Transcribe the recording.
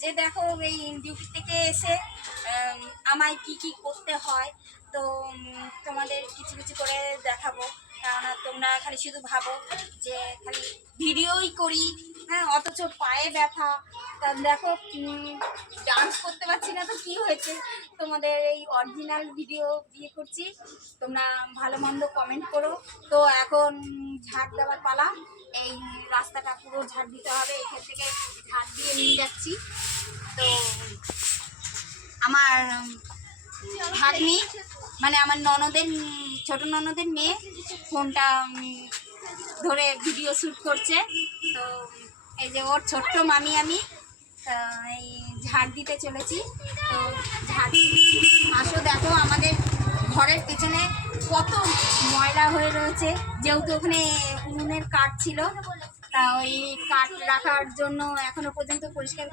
যে দেখো এই ডিউটি থেকে এসে আমায় কি কি করতে হয়, তো তোমাদের কিছু কিছু করে দেখাবো। কেননা তোমরা খালি শুধু ভাবো যে খালি ভিডিওই করি, হ্যাঁ, অথচ পায়ে ব্যথা। তা দেখো ডান্স করতে পারছি না, তো কি হয়েছে, তোমাদের এই অরিজিনাল ভিডিও দিয়ে করছি, তোমরা ভালো মন্দ কমেন্ট করো। তো এখন ঝাড় দেওয়ার পালা, এই রাস্তাটা পুরো ঝাড় দিতে হবে, এখান থেকে ঝাড় দিয়ে নিয়ে যাচ্ছি। তো আমার ভাগ্নি মানে আমার ননদের ছোট ননদের মেয়ে ফোনটা ধরে ভিডিও শ্যুট করছে। তো এই যে ওর ছোট্ট মামি আমি এই ঝাড় দিতে চলেছি। তো ঝাড় আসো দেখো আমাদের ঘরের পেছনে কত ময়লা হয়ে রয়েছে, যেহেতু ওখানে উনুনের কাঠ ছিল, তা ওই কাঠ রাখার জন্য এখনো পর্যন্ত পরিষ্কার